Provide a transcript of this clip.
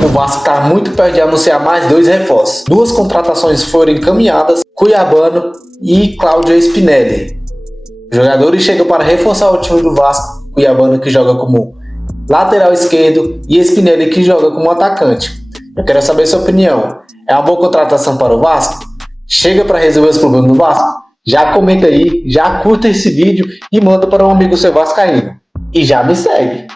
O Vasco está muito perto de anunciar mais 2 reforços. 2 contratações foram encaminhadas, Cuiabano e Cláudio Spinelli. Os jogadores chegam para reforçar o time do Vasco, Cuiabano que joga como lateral esquerdo e Spinelli que joga como atacante. Eu quero saber sua opinião. É uma boa contratação para o Vasco? Chega para resolver os problemas do Vasco? Já comenta aí, já curta esse vídeo e manda para um amigo seu vascaíno. E já me segue.